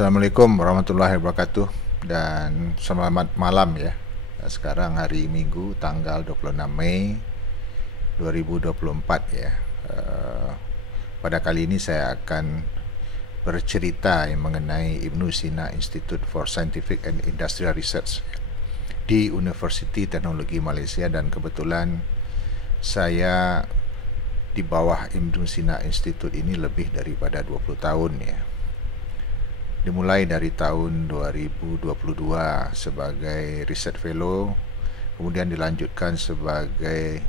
Assalamualaikum warahmatullahi wabarakatuh dan selamat malam ya. Sekarang hari Minggu tanggal 26 Mei 2024 ya. Pada kali ini saya akan bercerita mengenai Ibnu Sina Institute for Scientific and Industrial Research di Universiti Teknologi Malaysia, dan kebetulan saya di bawah Ibnu Sina Institute ini lebih daripada 20 tahun ya. Dimulai dari tahun 2022 sebagai Research Fellow, kemudian dilanjutkan sebagai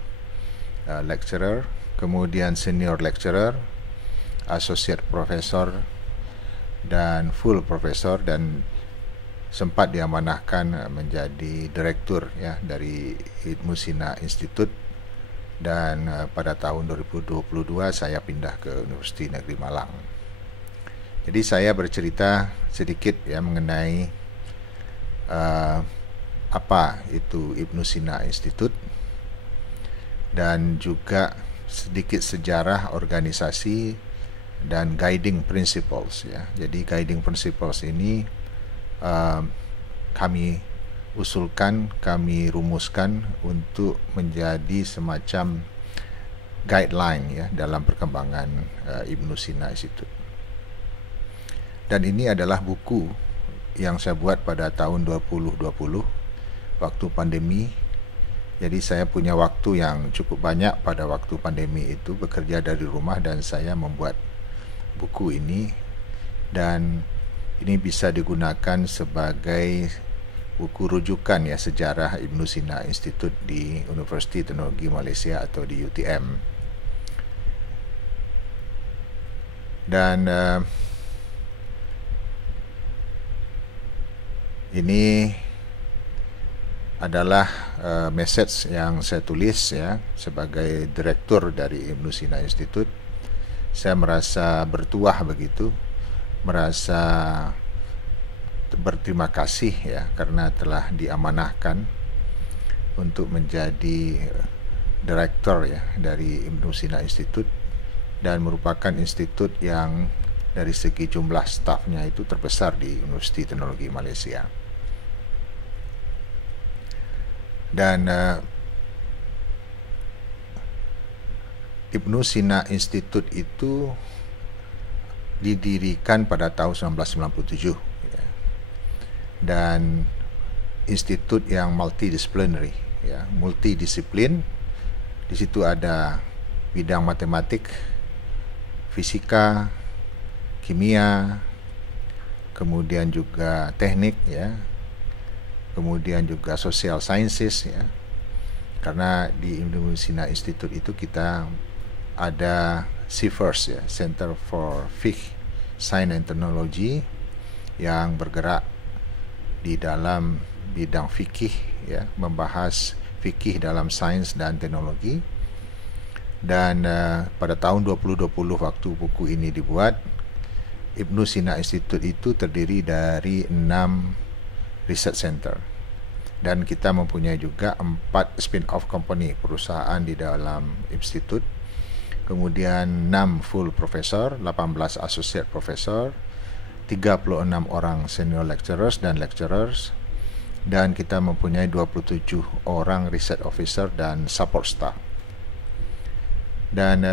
lecturer, kemudian Senior Lecturer, Associate Professor, dan Full Professor, dan sempat diamanahkan menjadi Direktur ya dari Ibnu Sina Institute. Dan pada tahun 2022 saya pindah ke Universiti Negeri Malang. Jadi saya bercerita sedikit ya mengenai apa itu Ibnu Sina Institute, dan juga sedikit sejarah organisasi dan guiding principles ya. Jadi guiding principles ini kami usulkan, kami rumuskan untuk menjadi semacam guideline ya dalam perkembangan Ibnu Sina Institute. Dan ini adalah buku yang saya buat pada tahun 2020 waktu pandemi. Jadi saya punya waktu yang cukup banyak pada waktu pandemi itu, bekerja dari rumah, dan saya membuat buku ini, dan ini bisa digunakan sebagai buku rujukan ya sejarah Ibnu Sina Institute di Universiti Teknologi Malaysia atau di UTM. Dan ini adalah message yang saya tulis ya sebagai direktur dari Ibnu Sina Institute. Saya merasa bertuah begitu, merasa berterima kasih ya karena telah diamanahkan untuk menjadi direktur ya dari Ibnu Sina Institute, dan merupakan institut yang dari segi jumlah stafnya itu terbesar di Universiti Teknologi Malaysia. Dan Ibnu Sina Institute itu didirikan pada tahun 1997 ya. Dan institut yang multidisciplinary ya, multidisiplin. Di situ ada bidang matematik, fisika, kimia, kemudian juga teknik ya, kemudian juga social sciences ya. Karena di Ibnu Sina Institute itu kita ada CFIRS ya, Center for Fiqh, Science and Technology, yang bergerak di dalam bidang fikih ya, membahas fikih dalam sains dan teknologi. Dan pada tahun 2020 waktu buku ini dibuat, Ibnu Sina Institute itu terdiri dari 6 research center, dan kita mempunyai juga 4 spin-off company, perusahaan di dalam institut, kemudian 6 full professor, 18 associate professor, 36 orang senior lecturers dan lecturers, dan kita mempunyai 27 orang research officer dan support staff. Dan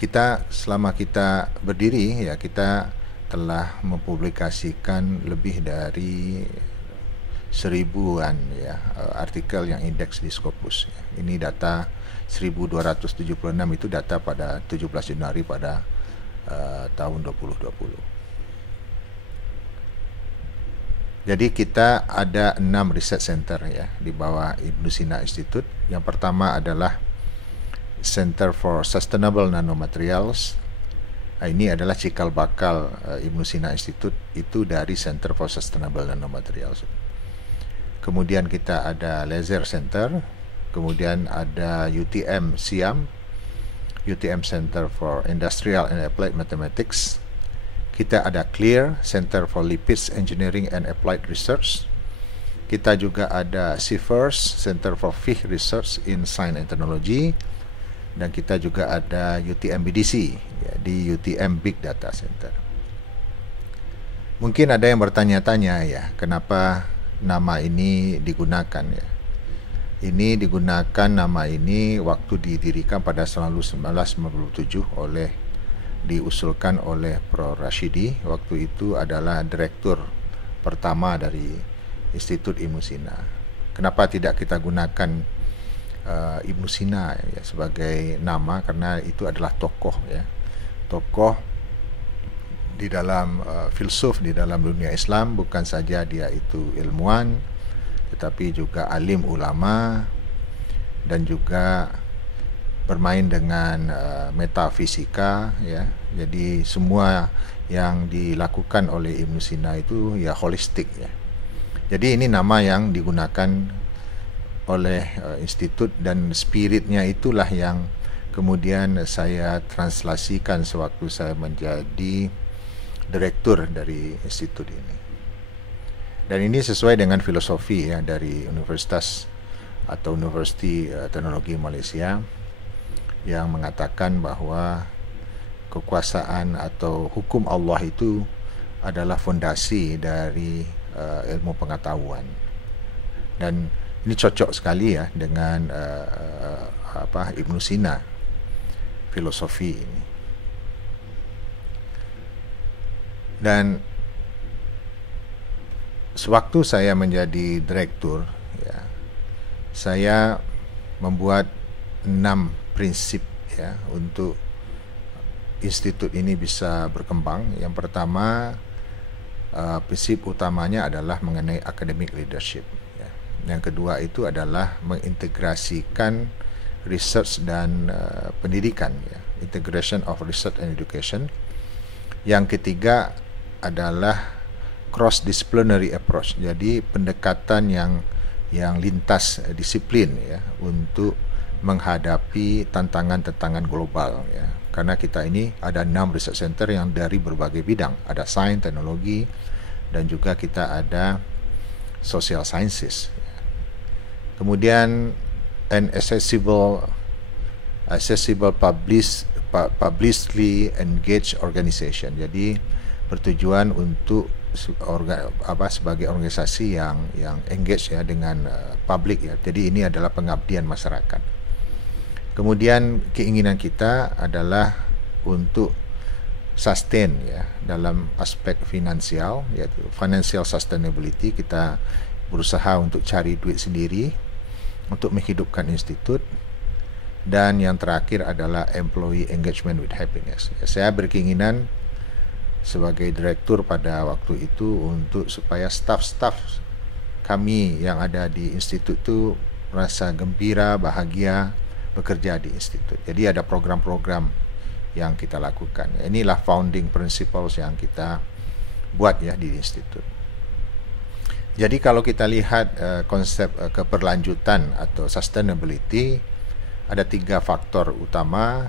kita selama kita berdiri ya, kita telah mempublikasikan lebih dari 1000-an ya artikel yang indeks di Scopus. Ini data 1276, itu data pada 17 Januari pada tahun 2020. Jadi kita ada 6 research center ya di bawah Ibnu Sina Institute. Yang pertama adalah Center for Sustainable Nanomaterials. Ini adalah cikal bakal Ibnu Sina Institute itu dari Center for Sustainable Nanomaterials. Kemudian kita ada Laser Center, kemudian ada UTM Siam, UTM Center for Industrial and Applied Mathematics. Kita ada CLEAR, Center for Lipids Engineering and Applied Research. Kita juga ada CFIRS, Center for Fiqh Research in Science and Technology. Dan kita juga ada UTM BDC ya, di UTM Big Data Center. Mungkin ada yang bertanya-tanya ya, kenapa nama ini digunakan ya. Ini digunakan nama ini waktu didirikan pada tahun 1997 diusulkan oleh Prof. Rashidi. Waktu itu adalah direktur pertama dari Institut Ibnu Sina. Kenapa tidak kita gunakan Ibnu Sina ya, sebagai nama? Karena itu adalah tokoh ya, tokoh di dalam filsuf di dalam dunia Islam. Bukan saja dia itu ilmuwan, tetapi juga alim ulama, dan juga bermain dengan metafisika ya. Jadi semua yang dilakukan oleh Ibnu Sina itu ya holistik ya. Jadi ini nama yang digunakan oleh institut, dan spiritnya itulah yang kemudian saya translasikan sewaktu saya menjadi direktur dari institut ini. Dan ini sesuai dengan filosofi ya dari Universitas atau Universiti Teknologi Malaysia yang mengatakan bahwa kekuasaan atau hukum Allah itu adalah fondasi dari ilmu pengetahuan. Dan ini cocok sekali ya dengan Ibnu Sina, filosofi ini. Dan sewaktu saya menjadi direktur ya, saya membuat 6 prinsip ya untuk institut ini bisa berkembang. Yang pertama, prinsip utamanya adalah mengenai academic leadership ya. Yang kedua itu adalah mengintegrasikan research dan pendidikan ya, integration of research and education. Yang ketiga adalah cross disciplinary approach, jadi pendekatan yang lintas disiplin ya untuk menghadapi tantangan-tantangan global ya. Karena kita ini ada 6 research center yang dari berbagai bidang, ada sains, teknologi, dan juga kita ada social sciences. Kemudian an accessible publicly engaged organization. Jadi bertujuan untuk sebagai organisasi yang engage ya dengan publik ya. Jadi ini adalah pengabdian masyarakat. Kemudian keinginan kita adalah untuk sustain ya dalam aspek finansial, yaitu financial sustainability. Kita berusaha untuk cari duit sendiri untuk menghidupkan institut. Dan yang terakhir adalah employee engagement with happiness. Saya berkeinginan sebagai direktur pada waktu itu untuk supaya staf-staf kami yang ada di institut itu merasa gembira, bahagia bekerja di institut. Jadi ada program-program yang kita lakukan. Inilah founding principles yang kita buat ya di institut. Jadi kalau kita lihat konsep keberlanjutan atau sustainability, ada 3 faktor utama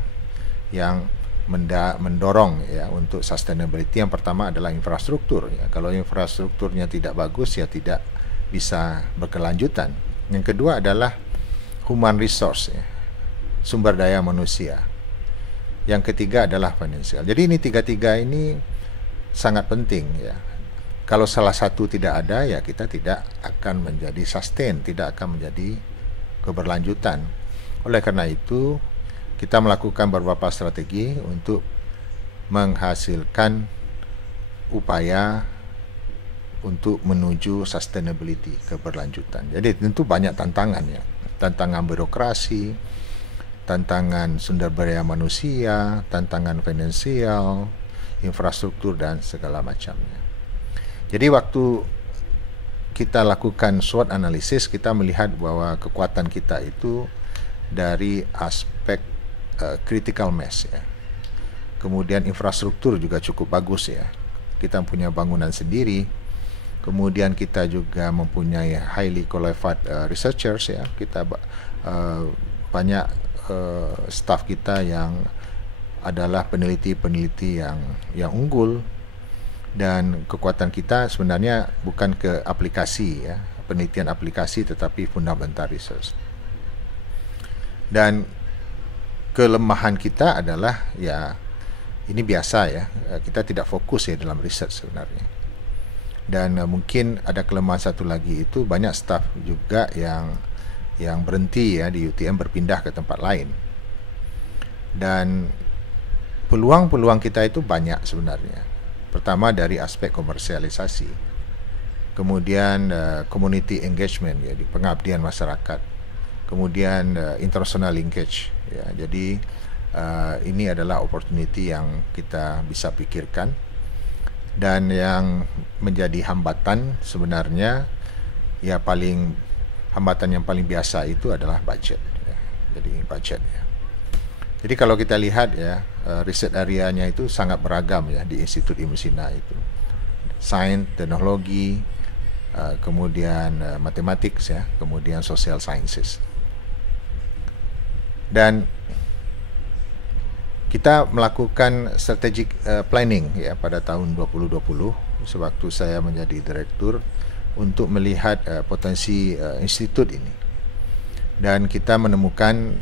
yang mendorong ya untuk sustainability. Yang pertama adalah infrastruktur ya. Kalau infrastrukturnya tidak bagus ya tidak bisa berkelanjutan. Yang kedua adalah human resource ya, sumber daya manusia. Yang ketiga adalah financial. Jadi ini 3 ini sangat penting ya. Kalau salah satu tidak ada ya kita tidak akan menjadi sustain, tidak akan menjadi keberlanjutan. Oleh karena itu kita melakukan beberapa strategi untuk menghasilkan upaya untuk menuju sustainability, keberlanjutan. Jadi tentu banyak tantangan ya. Tantangan birokrasi, tantangan sumber daya manusia, tantangan finansial, infrastruktur, dan segala macamnya. Jadi waktu kita lakukan SWOT analisis, kita melihat bahwa kekuatan kita itu dari aspek critical mass ya. Kemudian infrastruktur juga cukup bagus ya. Kita punya bangunan sendiri. Kemudian kita juga mempunyai highly qualified researchers ya. Kita banyak staff kita yang adalah peneliti-peneliti yang unggul. Dan kekuatan kita sebenarnya bukan ke aplikasi ya, penelitian aplikasi, tetapi fundamental research. Dan kelemahan kita adalah ya ini biasa ya, kita tidak fokus ya dalam research sebenarnya. Dan mungkin ada kelemahan satu lagi, itu banyak staf juga yang berhenti ya di UTM, berpindah ke tempat lain. Dan peluang-peluang kita itu banyak sebenarnya. Pertama dari aspek komersialisasi, kemudian community engagement ya, di pengabdian masyarakat, kemudian international linkage ya. Jadi ini adalah opportunity yang kita bisa pikirkan. Dan yang menjadi hambatan sebenarnya ya, hambatan yang paling biasa itu adalah budget ya. Jadi budget ya. Jadi kalau kita lihat ya, riset areanya itu sangat beragam ya di Institut Ibnu Sina itu. Sains, teknologi, kemudian matematik ya, kemudian social sciences. Dan kita melakukan strategic planning ya pada tahun 2020 sewaktu saya menjadi direktur, untuk melihat potensi institut ini. Dan kita menemukan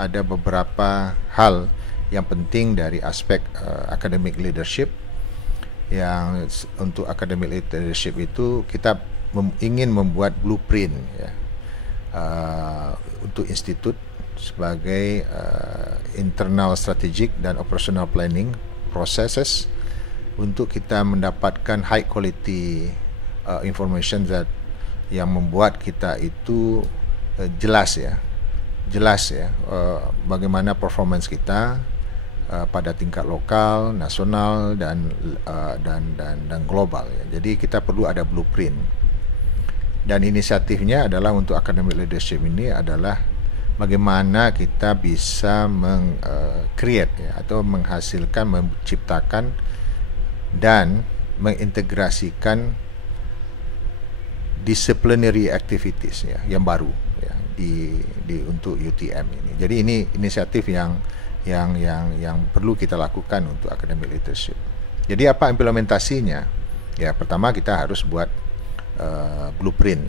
ada beberapa hal yang penting dari aspek academic leadership. Yang untuk academic leadership itu kita ingin membuat blueprint ya, untuk institut sebagai internal strategic dan operational planning processes, untuk kita mendapatkan high quality information yang membuat kita itu jelas ya, bagaimana performance kita pada tingkat lokal, nasional dan global ya. Jadi kita perlu ada blueprint. Dan inisiatifnya adalah untuk academic leadership ini adalah bagaimana kita bisa create ya, atau menghasilkan, menciptakan dan mengintegrasikan disciplinary activities ya, yang baru ya, untuk UTM ini. Jadi ini inisiatif yang perlu kita lakukan untuk academic leadership. Jadi apa implementasinya? Ya, pertama kita harus buat blueprint.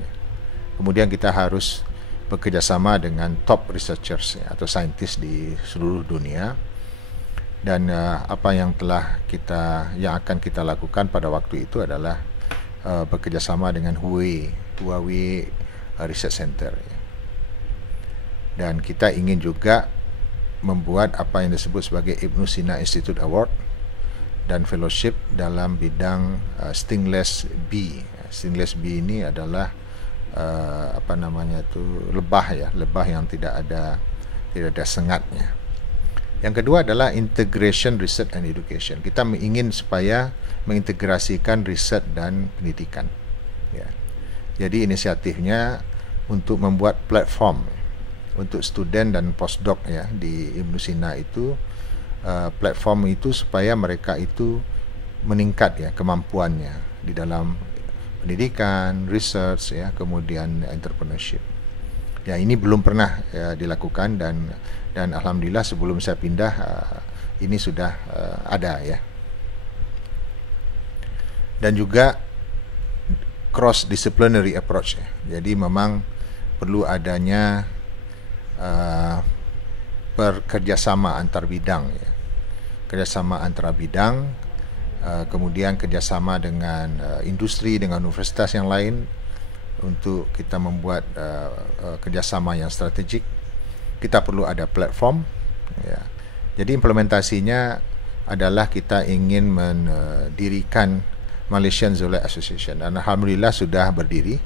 Kemudian kita harus bekerjasama dengan top researchers ya, atau scientists di seluruh dunia. Dan apa yang akan kita lakukan pada waktu itu adalah bekerjasama dengan Huawei Research Center ya. Dan kita ingin juga membuat apa yang disebut sebagai Ibnu Sina Institute Award dan fellowship dalam bidang stingless bee. Stingless bee ini adalah lebah yang tidak ada sengatnya. Yang kedua adalah integration research and education. Kita ingin supaya mengintegrasikan riset dan pendidikan ya. Jadi inisiatifnya untuk membuat platform untuk student dan postdoc ya di Ibnu Sina itu, platform itu supaya mereka itu meningkat ya kemampuannya di dalam pendidikan, research ya, kemudian entrepreneurship. Ya, ini belum pernah ya dilakukan, dan alhamdulillah sebelum saya pindah ini sudah ada ya. Dan juga cross disciplinary approach ya. Jadi memang perlu adanya kerjasama antar bidang ya. Kerjasama antara bidang, kemudian kerjasama dengan industri, dengan universitas yang lain, untuk kita membuat kerjasama yang strategik. Kita perlu ada platform ya. Jadi implementasinya adalah kita ingin mendirikan Malaysian Zoology Association, dan alhamdulillah sudah berdiri,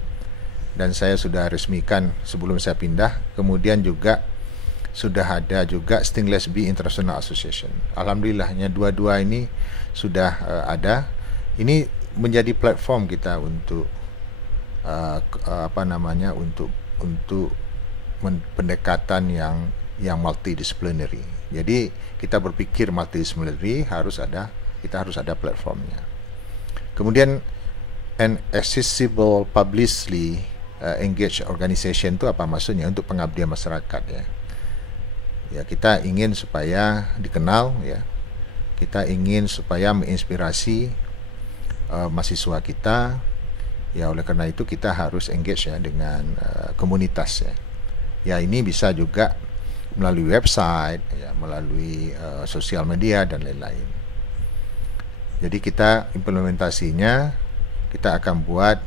dan saya sudah resmikan sebelum saya pindah. Kemudian juga sudah ada juga Stingless Bee International Association. Alhamdulillahnya dua-dua ini sudah ada. Ini menjadi platform kita untuk untuk pendekatan yang multidisciplinary. Jadi kita berpikir multidisciplinary kita harus ada platformnya. Kemudian an accessible publicly engaged organization itu apa maksudnya? Untuk pengabdian masyarakat ya. Ya, kita ingin supaya dikenal ya. Kita ingin supaya menginspirasi mahasiswa kita. Ya, oleh karena itu kita harus engage ya dengan komunitas ya. Ya, ini bisa juga melalui website ya, melalui sosial media dan lain-lain. Jadi kita implementasinya, kita akan buat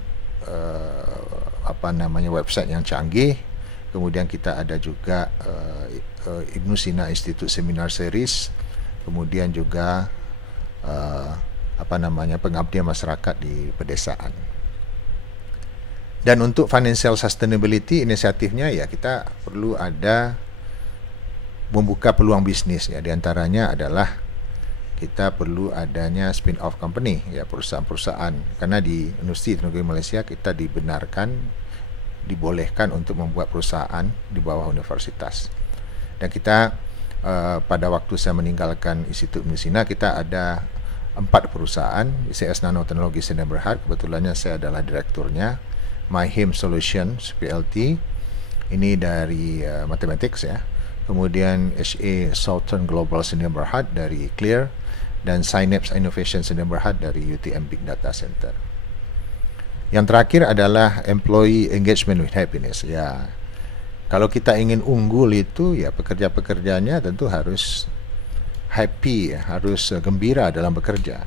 website yang canggih. Kemudian kita ada juga Ibnu Sina Institute Seminar Series, kemudian juga pengabdian masyarakat di pedesaan. Dan untuk financial sustainability, inisiatifnya ya kita perlu ada membuka peluang bisnis ya. Di antaranya adalah kita perlu adanya spin-off company ya, perusahaan-perusahaan, karena di Universiti Teknologi Malaysia kita dibolehkan untuk membuat perusahaan di bawah universitas. Dan kita pada waktu saya meninggalkan Institut Ibnu Sina, kita ada 4 perusahaan. ICS Nanoteknologi Sdn Bhd, kebetulannya saya adalah direkturnya. MyHim Solutions PLT, ini dari Mathematics ya. Kemudian HA Southern Global Sdn Bhd dari Clear, dan Synapse Innovation Sdn Bhd dari UTM Big Data Center. Yang terakhir adalah Employee Engagement with Happiness ya. Kalau kita ingin unggul itu ya, pekerja-pekerjanya tentu harus happy ya, harus gembira dalam bekerja.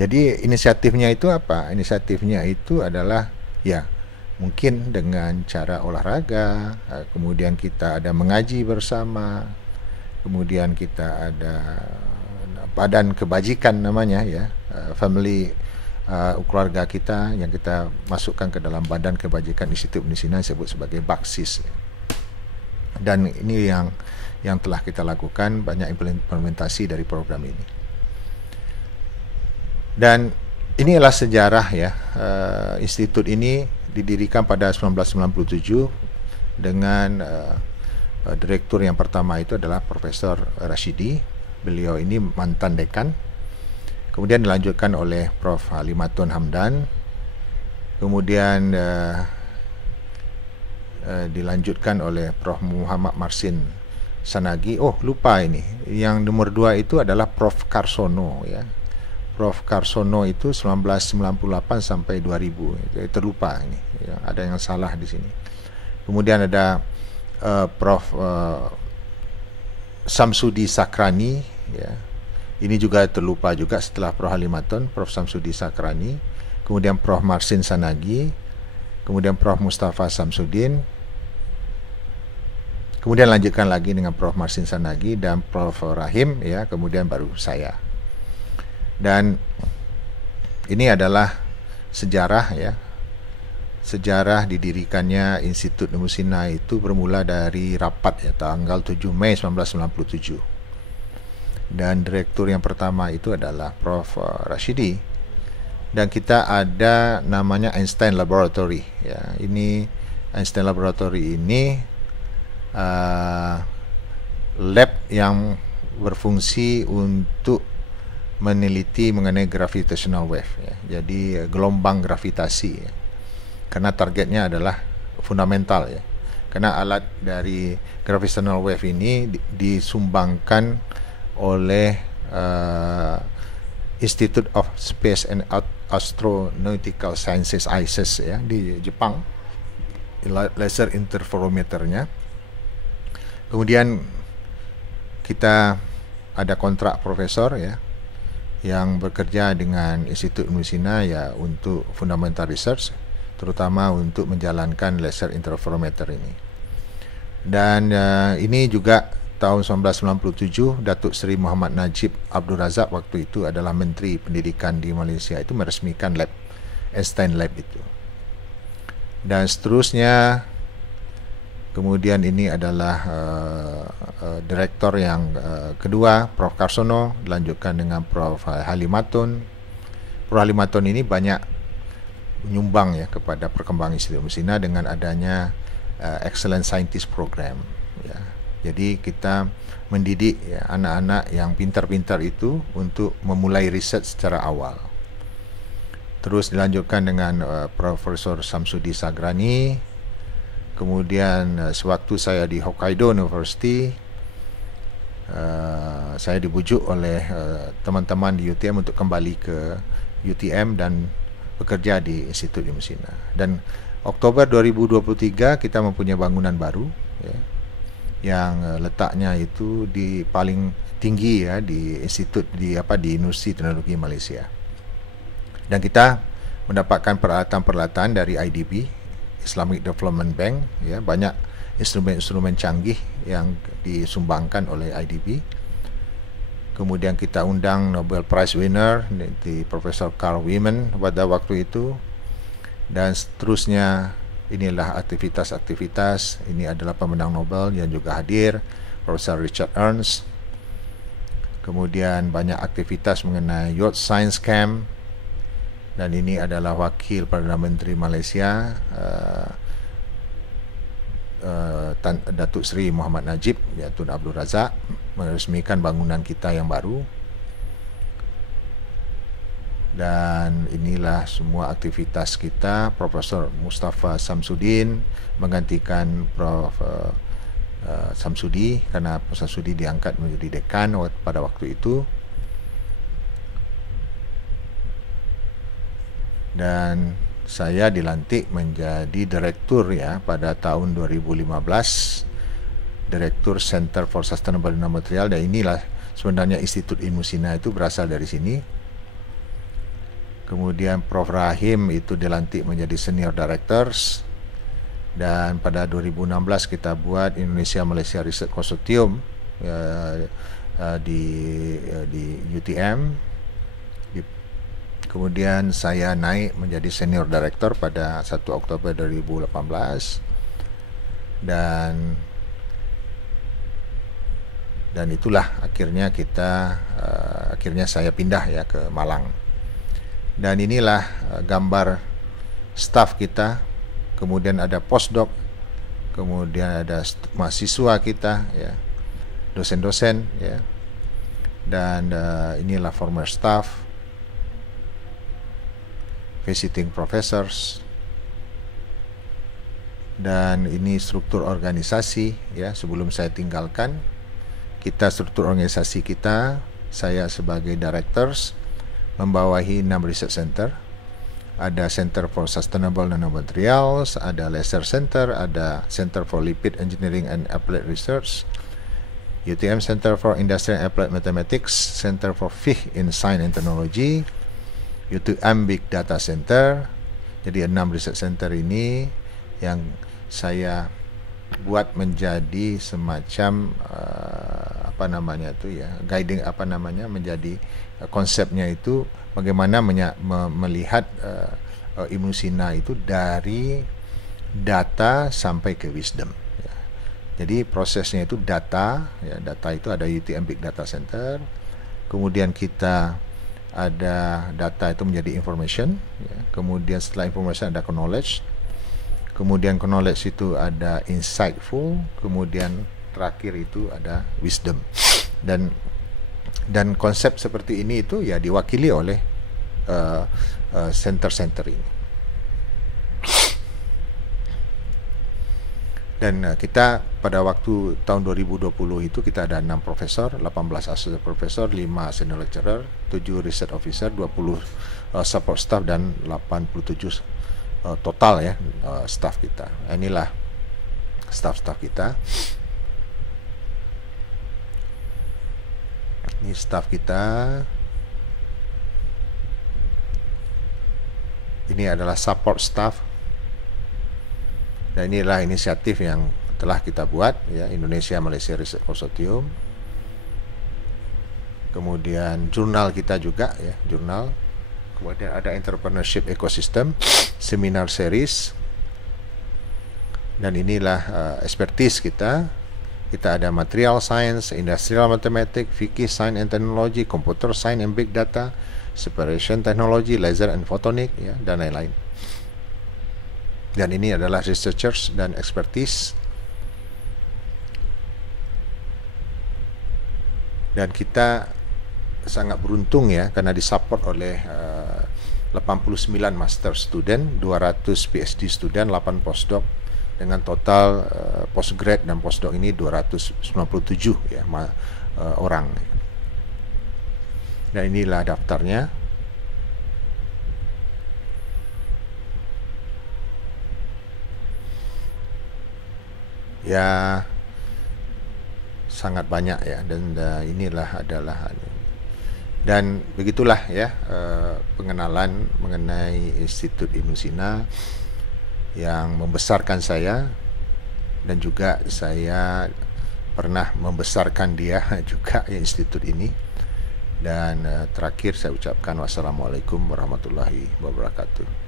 Jadi inisiatifnya itu apa? Inisiatifnya itu adalah ya mungkin dengan cara olahraga, kemudian kita ada mengaji bersama, kemudian kita ada badan kebajikan namanya ya, family keluarga kita yang kita masukkan ke dalam badan kebajikan Institut Ibnu Sina, disebut sebagai Baksis. Dan ini yang telah kita lakukan, banyak implementasi dari program ini. Dan ini adalah sejarah ya. Institut ini didirikan pada 1997 dengan direktur yang pertama itu adalah Profesor Rashidi. Beliau ini mantan dekan. Kemudian dilanjutkan oleh Prof. Halimatun Hamdan. Kemudian dilanjutkan oleh Prof. Muhammad Marsin Sanagi. Oh, lupa ini. Yang nomor 2 itu adalah Prof. Karsono ya. Prof. Karsono itu 1998 sampai 2000. Terlupa ini. Ya, ada yang salah di sini. Kemudian ada Prof. Samsudi Sakrani ya. Ini juga terlupa juga setelah Prof. Halimatun, Prof. Samsudi Sakrani, kemudian Prof. Marsin Sanagi, kemudian Prof. Mustafa Samsudin, kemudian lanjutkan lagi dengan Prof. Marsin Sanagi dan Prof. Rahim ya, kemudian baru saya. Dan ini adalah sejarah ya. Sejarah didirikannya Institut Ibnu Sina itu bermula dari rapat ya, tanggal 7 Mei 1997. Dan direktur yang pertama itu adalah Prof. Rashidi. Dan kita ada namanya Einstein Laboratory ya. Ini Einstein Laboratory ini lab yang berfungsi untuk meneliti mengenai gravitational wave ya. Jadi gelombang gravitasi ya. Karena targetnya adalah fundamental ya. Karena alat dari gravitational wave ini disumbangkan oleh Institute of Space and Astronautical Sciences ISAS ya, di Jepang, laser interferometernya. Kemudian kita ada kontrak profesor ya yang bekerja dengan Institut Ibnu Sina ya untuk fundamental research, terutama untuk menjalankan laser interferometer ini. Dan ini juga tahun 1997 Datuk Seri Muhammad Najib Abdul Razak waktu itu adalah Menteri Pendidikan di Malaysia, itu meresmikan lab Einstein Lab itu. Dan seterusnya kemudian ini adalah direktur yang kedua, Prof. Karsono, dilanjutkan dengan Prof. Halimatun. Prof. Halimatun ini banyak menyumbang ya kepada perkembangan Institut Ibnu Sina dengan adanya Excellent Scientist Program ya. Jadi kita mendidik ya, anak-anak yang pintar-pintar itu untuk memulai riset secara awal. Terus dilanjutkan dengan Profesor Samsudi Sakrani. Kemudian sewaktu saya di Hokkaido University, saya dibujuk oleh teman-teman di UTM untuk kembali ke UTM dan bekerja di Institut Ibnu Sina. Dan Oktober 2023 kita mempunyai bangunan baru ya, yang letaknya itu di paling tinggi ya di institut di Universiti Teknologi Malaysia. Dan kita mendapatkan peralatan-peralatan dari IDB, Islamic Development Bank, ya, banyak instrumen-instrumen canggih yang disumbangkan oleh IDB. Kemudian kita undang Nobel Prize winner di Profesor Carl Wieman pada waktu itu, dan seterusnya. Inilah aktivitas-aktivitas. Ini adalah pemenang Nobel yang juga hadir, Profesor Richard Ernst. Kemudian banyak aktivitas mengenai Youth Science Camp, dan ini adalah wakil Perdana Menteri Malaysia, Datuk Seri Muhammad Najib, ya, Tun Abdul Razak, meresmikan bangunan kita yang baru. Dan inilah semua aktivitas kita. Profesor Mustafa Samsudin menggantikan Prof. Samsudi, karena Prof. Samsudi diangkat menjadi dekan pada waktu itu. Dan saya dilantik menjadi direktur, ya, pada tahun 2015, direktur Center for Sustainable Nanomaterial. Dan inilah sebenarnya Institut Ilmu Sina itu berasal dari sini. Kemudian Prof. Rahim itu dilantik menjadi senior directors, dan pada 2016 kita buat Indonesia Malaysia Research Consortium di UTM. Kemudian saya naik menjadi senior director pada 1 Oktober 2018, dan itulah akhirnya saya pindah, ya, ke Malang. Dan inilah gambar staf kita. Kemudian ada postdoc, kemudian ada mahasiswa kita, ya, dosen-dosen, ya, dan inilah former staff, visiting professors, dan ini struktur organisasi, ya. Sebelum saya tinggalkan, struktur organisasi kita, saya sebagai directors membawahi 6 research center. Ada Center for Sustainable Nanomaterials, ada Laser Center, ada Center for Lipid Engineering and Applied Research, UTM Center for Industrial and Applied Mathematics, Center for FIH in Science and Technology, UTM Big Data Center. Jadi 6 research center ini yang saya buat menjadi semacam guiding, menjadi konsepnya itu bagaimana melihat Ilmu Sina itu dari data sampai ke wisdom, ya. Jadi prosesnya itu data, ya, data itu ada UTM Big Data Center, kemudian kita ada data itu menjadi information, ya. Kemudian setelah information ada knowledge, kemudian knowledge itu ada insightful, kemudian terakhir itu ada wisdom. Dan konsep seperti ini itu, ya, diwakili oleh center-center ini. Dan kita pada waktu tahun 2020 itu kita ada 6 profesor, 18 associate profesor, 5 senior lecturer, 7 research officer, 20 support staff, dan 87 total, ya, staff kita. Inilah staff-staff kita. Ini staff kita. Ini adalah support staff. Dan inilah inisiatif yang telah kita buat, ya, Indonesia Malaysia Research Consortium. Kemudian jurnal kita juga, ya, jurnal. Kemudian ada entrepreneurship ecosystem, seminar series. Dan inilah expertise kita. Kita ada material science, industrial mathematics, fikih, science and technology, computer science and big data, separation technology, laser and photonic, ya, dan lain-lain. Dan ini adalah researchers dan expertise. Dan kita sangat beruntung, ya, karena disupport oleh 89 master student, 200 PhD student, 8 postdoc, dengan total postgrad dan postdoc ini 297, ya, orang. Dan inilah daftarnya. Ya, sangat banyak, ya, dan inilah adalah Dan begitulah ya pengenalan mengenai Institut Ibnu Sina yang membesarkan saya, dan juga saya pernah membesarkan dia juga ya, institut ini. Dan terakhir saya ucapkan wassalamualaikum warahmatullahi wabarakatuh.